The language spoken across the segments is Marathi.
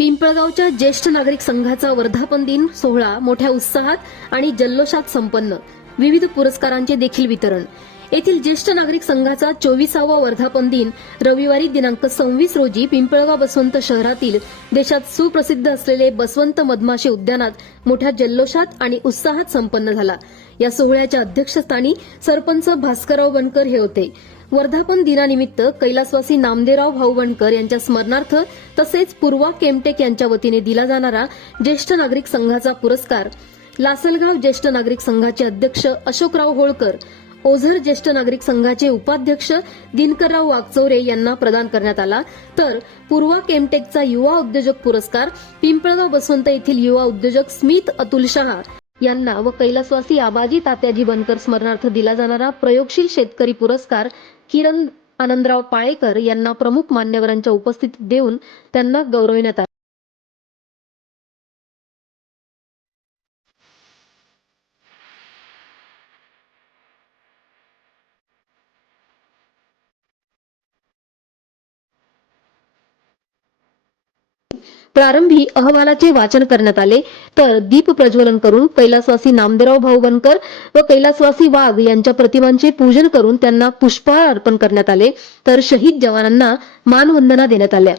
पिंपळगावच्या ज्येष्ठ नागरिक संघाचा वर्धापन दिन सोहळा मोठ्या उत्साहात आणि जल्लोषात संपन्न. विविध पुरस्कारांचे देखील वितरण. येथील ज्येष्ठ नागरिक संघाचा चोवीसावा वर्धापन दिन रविवारी दिनांक सव्वीस रोजी पिंपळगाव बसवंत शहरातील देशात सुप्रसिद्ध असलेले बसवंत मधमाशी उद्यानात मोठ्या जल्लोषात आणि उत्साहात संपन्न झाला. या सोहळ्याच्या अध्यक्षस्थानी सरपंच भास्करराव बनकर हे होते. वर्धापन दिनानिमित्त कैलासवासी नामदेवराव भाऊवणकर यांच्या स्मरणार्थ तसेच पूर्वा केमटेक यांच्या वतीने दिला जाणारा ज्येष्ठ नागरिक संघाचा पुरस्कार लासलगाव ज्येष्ठ नागरिक संघाचे अध्यक्ष अशोकराव होळकर ओझर ज्येष्ठ नागरिक संघाचे उपाध्यक्ष दिनकरराव वागचौरे यांना प्रदान करण्यात आला. तर पूर्वा केमटेकचा युवा उद्योजक पुरस्कार पिंपळगाव बसवंत येथील युवा उद्योजक स्मित अतुल शहा यांना व कैलासवासी आबाजी तात्याजी बनकर स्मरणार्थ दिला जाणारा प्रयोगशील शेतकरी पुरस्कार किरण आनंदराव पाळेकर यांना प्रमुख मान्यवरांच्या उपस्थितीत देऊन त्यांना गौरविण्यात आले. प्रारंभी अहवालाचे वाचन करण्यात आले. तर दीप प्रज्वलन करून कैलासवासी नामदेवराव भाऊ बनकर व कैलासवासी वाघ यांच्या प्रतिमांचे पूजन करून त्यांना पुष्पहार अर्पण करण्यात आले. तर शहीद जवानांना मानवंदना देण्यात आल्या.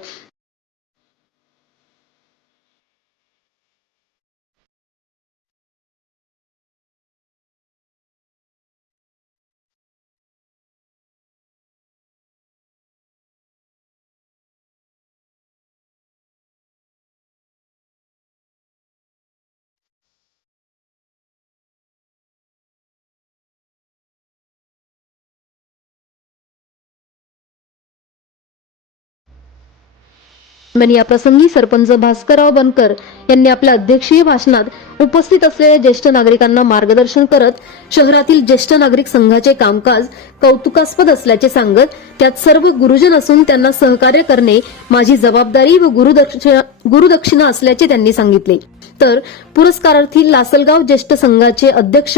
दरम्यान या प्रसंगी सरपंच भास्करराव बनकर यांनी आपल्या अध्यक्षीय भाषणात उपस्थित असलेल्या ज्येष्ठ नागरिकांना मार्गदर्शन करत शहरातील ज्येष्ठ नागरिक संघाचे कामकाज कौतुकास्पद असल्याचे सांगत त्यात सर्व गुरुजन असून त्यांना सहकार्य करणे माझी जबाबदारी व गुरुदक्षिणा गुरुदक्षिणा असल्याचे त्यांनी सांगितले. तर पुरस्कारार्थी लासलगाव ज्येष्ठ संघाचे अध्यक्ष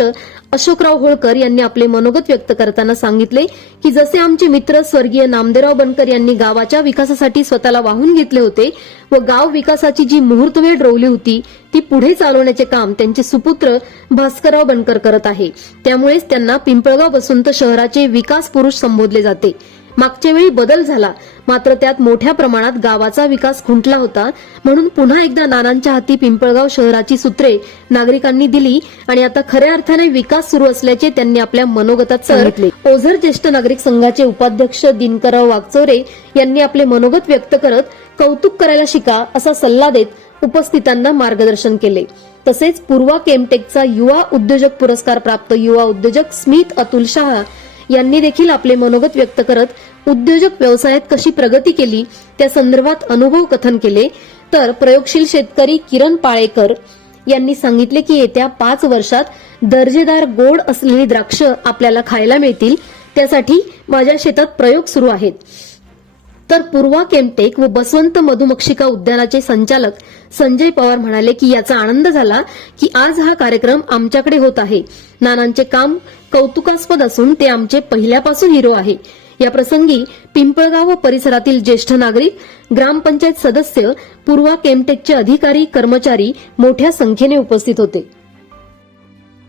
अशोकराव होळकर यांनी आपले मनोगत व्यक्त करताना सांगितले की जसे आमचे मित्र स्वर्गीय नामदेवराव बनकर यांनी गावाच्या विकासासाठी स्वतःला वाहून घेतले होते व गाव विकासाची जी मुहूर्तवेळ रोवली होती ती पुढे चालवण्याचे काम त्यांचे सुपुत्र भास्करराव बनकर करत आहे. त्यामुळेच त्यांना पिंपळगाव वसंत शहराचे विकास पुरुष संबोधले जाते. मागच्या वेळी बदल झाला. मात्र त्यात मोठ्या प्रमाणात गावाचा विकास खुंटला होता. म्हणून पुन्हा एकदा नानांच्या हाती पिंपळगाव शहराची सूत्रे नागरिकांनी दिली आणि आता खऱ्या अर्थाने विकास सुरू असल्याचे त्यांनी आपल्या मनोगतात सांगितले. ओझर ज्येष्ठ नागरिक संघाचे उपाध्यक्ष दिनकरराव वागचौरे यांनी आपले मनोगत व्यक्त करत कौतुक करायला शिका असा सल्ला देत उपस्थितांना मार्गदर्शन केले. तसेच पूर्वा केमटेकचा युवा उद्योजक पुरस्कार प्राप्त युवा उद्योजक स्मित अतुल शहा यांनी देखील आपले मनोगत व्यक्त करत उद्योजक व्यवसायात कशी प्रगती केली त्या संदर्भात अनुभव कथन केले. तर प्रयोगशील शेतकरी किरण पाळेकर यांनी सांगितले की येत्या पाच वर्षात दर्जेदार गोड असलेली द्राक्ष आपल्याला खायला मिळतील. त्यासाठी माझ्या शेतात प्रयोग सुरू आहेत. तर पूर्वा केमटेक व बसवंत मधुमक्षिका उद्यानाचे संचालक संजय पवार म्हणाले की याचा आनंद झाला की आज हा कार्यक्रम आमच्याकडे होत आहे. नानांचे काम कौतुकास्पद असून ते आमचे पहिल्यापासून हिरो आहे. या प्रसंगी पिंपळगाव व परिसरातील ज्येष्ठ नागरिक ग्रामपंचायत सदस्य पूर्वा केमटेकचे अधिकारी कर्मचारी मोठ्या संख्येने उपस्थित होते.